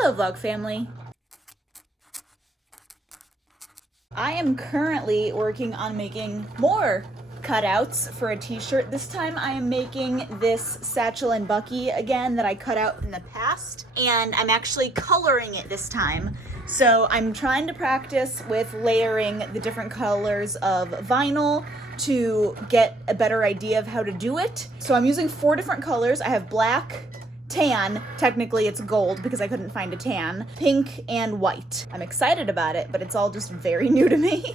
Hello, vlog family. I am currently working on making more cutouts for a t-shirt. This time I am making this Satchel and Bucky again that I cut out in the past, and I'm actually coloring it this time. So I'm trying to practice with layering the different colors of vinyl to get a better idea of how to do it. So I'm using 4 different colors. I have black, tan, technically it's gold because I couldn't find a tan, pink, and white. I'm excited about it, but it's all just very new to me.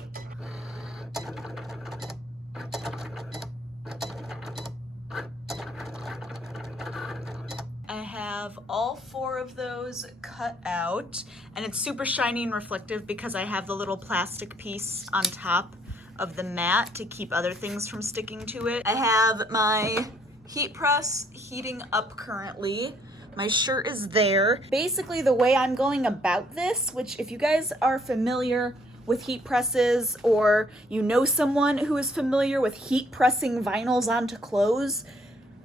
I have all 4 of those cut out, and it's super shiny and reflective because I have the little plastic piece on top of the mat to keep other things from sticking to it. I have my heat press heating up currently. My shirt is there. Basically, the way I'm going about this, which if you guys are familiar with heat presses or you know someone who is familiar with heat pressing vinyls onto clothes,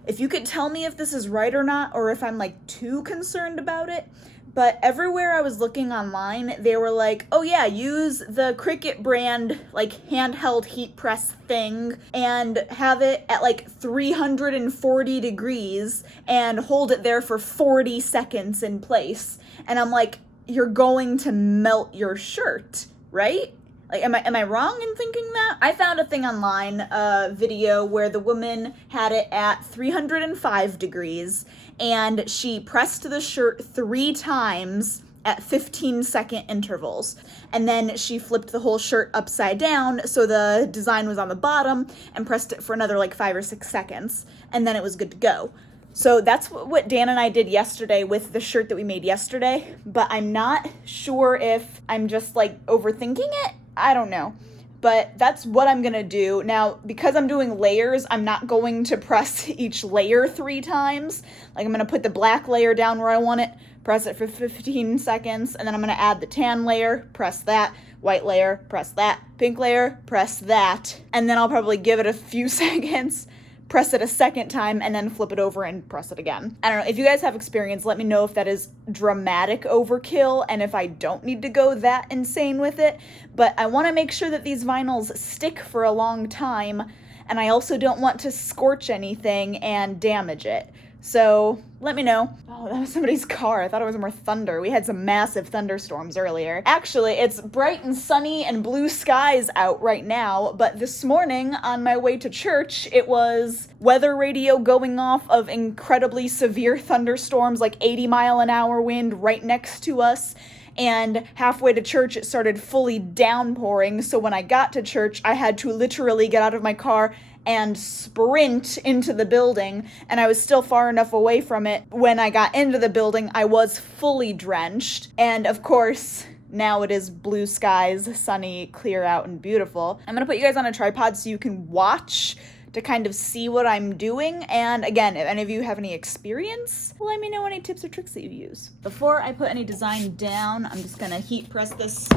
if you could tell me if this is right or not, or if I'm like too concerned about it. But everywhere I was looking online, they were like, oh yeah, use the Cricut brand like handheld heat press thing and have it at like 340 degrees and hold it there for 40 seconds in place. And I'm like, you're going to melt your shirt, right? Like, am I wrong in thinking that? I found a thing online, a video where the woman had it at 305 degrees and she pressed the shirt 3 times at 15-second intervals. And then she flipped the whole shirt upside down so the design was on the bottom and pressed it for another like 5 or 6 seconds. And then it was good to go. So that's what Dan and I did yesterday with the shirt that we made yesterday. But I'm not sure if I'm just like overthinking it. I don't know, but that's what I'm gonna do. Now, because I'm doing layers, I'm not going to press each layer 3 times. Like, I'm gonna put the black layer down where I want it, press it for 15 seconds, and then I'm gonna add the tan layer, press that, white layer, press that, pink layer, press that, and then I'll probably give it a few seconds, press it a second time, and then flip it over and press it again. I don't know, if you guys have experience, let me know if that is dramatic overkill and if I don't need to go that insane with it. But I want to make sure that these vinyls stick for a long time, and I also don't want to scorch anything and damage it. So let me know. Oh, that was somebody's car. I thought it was more thunder. We had some massive thunderstorms earlier. Actually, it's bright and sunny and blue skies out right now, but this morning on my way to church, it was weather radio going off of incredibly severe thunderstorms, like 80-mile-an-hour wind right next to us. And halfway to church, it started fully downpouring. So when I got to church, I had to literally get out of my car and sprint into the building, and I was still far enough away from it. When I got into the building, I was fully drenched, and of course, now it is blue skies, sunny, clear out, and beautiful. I'm gonna put you guys on a tripod so you can watch to kind of see what I'm doing, and again, if any of you have any experience, let me know any tips or tricks that you use. Before I put any design down, I'm just gonna heat press this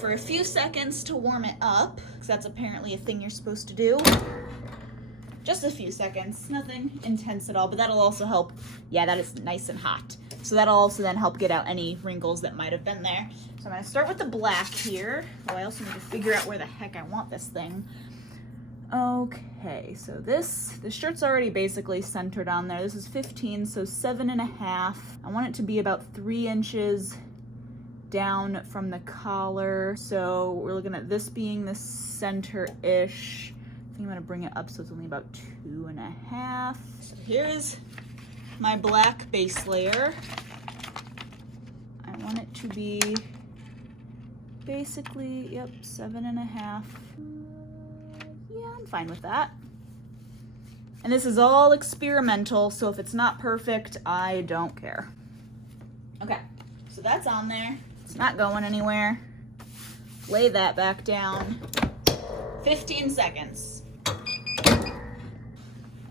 for a few seconds to warm it up, because that's apparently a thing you're supposed to do. Just a few seconds, nothing intense at all, but that'll also help. Yeah, that is nice and hot. So that'll also then help get out any wrinkles that might have been there. So I'm gonna start with the black here. Oh, I also need to figure out where the heck I want this thing. Okay, so the shirt's already basically centered on there. This is 15, so 7.5. I want it to be about 3 inches down from the collar. So we're looking at this being the center-ish. I think I'm gonna bring it up so it's only about 2.5. So here's my black base layer. I want it to be basically, yep, 7.5. Yeah, I'm fine with that. And this is all experimental, so if it's not perfect, I don't care. Okay, so that's on there. It's not going anywhere. Lay that back down. 15 seconds.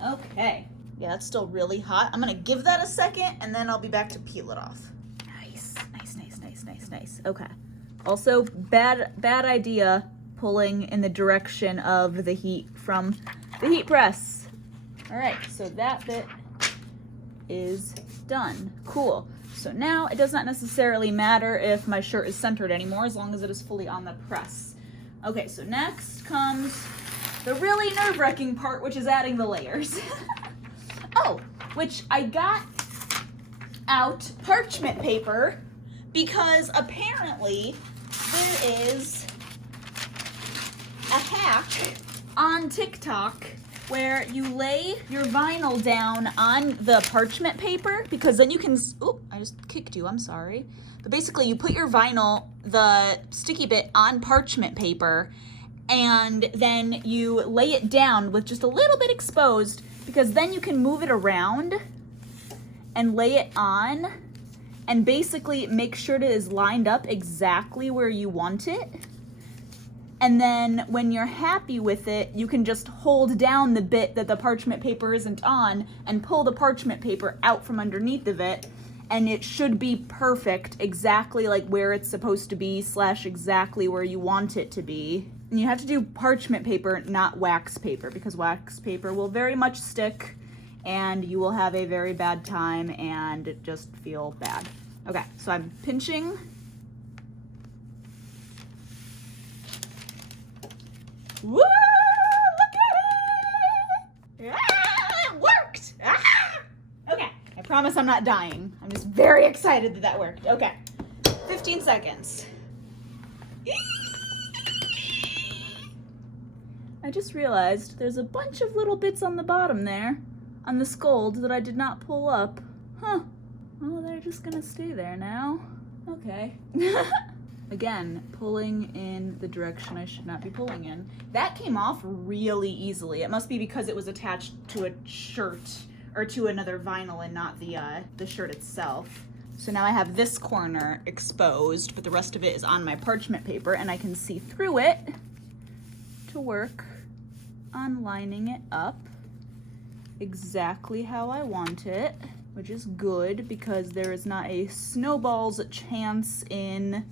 Okay. Yeah, that's still really hot. I'm gonna give that a second and then I'll be back to peel it off. Nice, nice, nice, nice, nice, nice. Okay. Also, bad idea pulling in the direction of the heat from the heat press. All right, so that bit is done. Cool. So now it does not necessarily matter if my shirt is centered anymore as long as it is fully on the press. Okay, so next comes the really nerve-wracking part, which is adding the layers. Oh, which I got out parchment paper because apparently there is a hack on TikTok where you lay your vinyl down on the parchment paper, because then you can, oh, I just kicked you, I'm sorry. But basically you put your vinyl, the sticky bit, on parchment paper, and then you lay it down with just a little bit exposed, because then you can move it around and lay it on and basically make sure it is lined up exactly where you want it. And then when you're happy with it, you can just hold down the bit that the parchment paper isn't on and pull the parchment paper out from underneath of it, and it should be perfect, exactly like where it's supposed to be / exactly where you want it to be. And you have to do parchment paper, not wax paper, because wax paper will very much stick and you will have a very bad time and just feel bad. Okay, so I'm pinching. Woo! Look at it! Ah, it worked! Ah! Okay, I promise I'm not dying. I'm just very excited that that worked. Okay, 15 seconds. I just realized there's a bunch of little bits on the bottom there, on the scold, that I did not pull up. Huh. Well, they're just gonna stay there now. Okay. Again, pulling in the direction I should not be pulling in. That came off really easily. It must be because it was attached to a shirt or to another vinyl and not the shirt itself. So now I have this corner exposed, but the rest of it is on my parchment paper, and I can see through it to work on lining it up exactly how I want it, which is good because there is not a snowball's chance in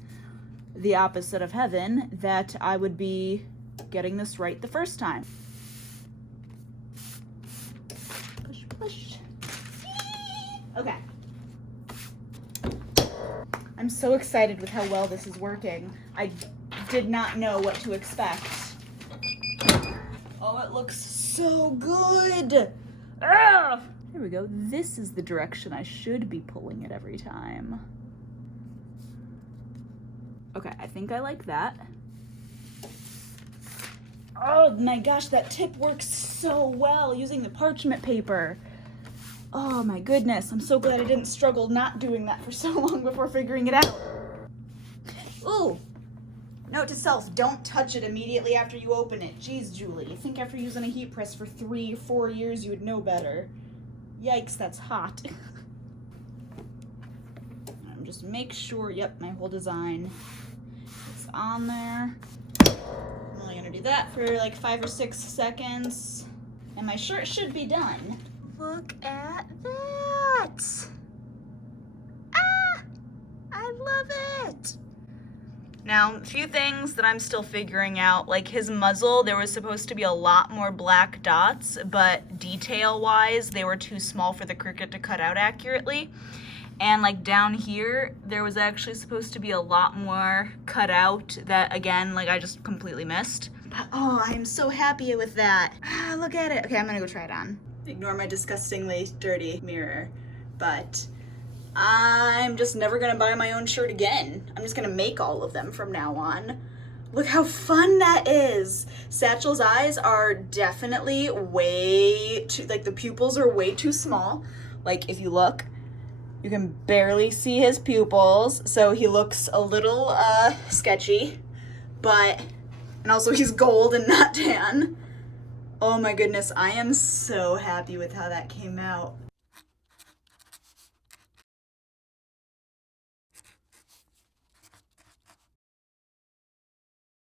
the opposite of heaven that I would be getting this right the first time. Push, push. Okay. I'm so excited with how well this is working. I did not know what to expect. Oh, it looks so good. Ugh. There we go. This is the direction I should be pulling it every time. Okay, I think I like that. Oh my gosh, that tip works so well using the parchment paper. Oh my goodness, I'm so glad I didn't struggle not doing that for so long before figuring it out. Ooh, note to self, don't touch it immediately after you open it. Jeez, Julie, you think after using a heat press for 3 or 4 years you would know better. Yikes, that's hot. Just make sure, yep, my whole design is on there. I'm only gonna do that for like 5 or 6 seconds, and my shirt should be done. Look at that! Ah! I love it! Now, a few things that I'm still figuring out, like his muzzle, there was supposed to be a lot more black dots, but detail-wise, they were too small for the Cricut to cut out accurately. And like down here, there was actually supposed to be a lot more cut out that, again, like I just completely missed. But oh, I am so happy with that. Ah, look at it. Okay, I'm gonna go try it on. Ignore my disgustingly dirty mirror, but I'm just never gonna buy my own shirt again. I'm just gonna make all of them from now on. Look how fun that is. Satchel's eyes are definitely way too, like the pupils are way too small. Like if you look, you can barely see his pupils, so he looks a little sketchy, but, and also he's gold and not tan. Oh my goodness, I am so happy with how that came out.